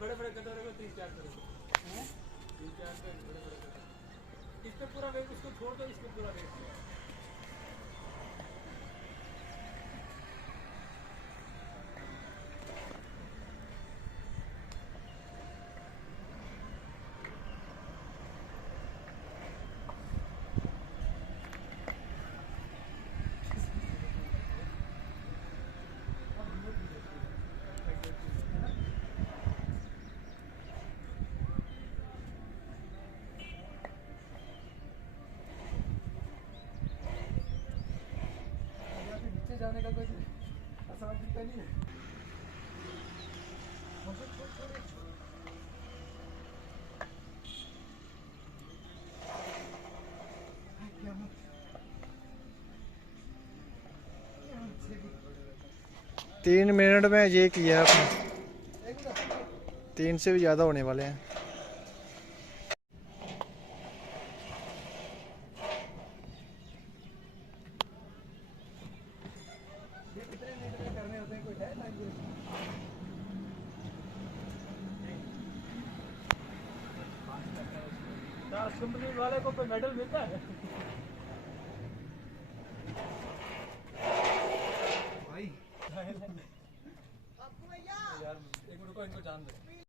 बड़े बड़े कदर रखो 3-4 करो 3-4 पे बड़े बड़े कदर इस पे पूरा वेट उसको छोड़ दो इस पे पूरा वेट जाने का कोई आसान दिखता नहीं है तीन मिनट में ये किया आपने 3 से भी ज़्यादा होने वाले हैं। कंपनी वाले को मेडल मिलता है भाई यार एक मिनट को इनको जान दो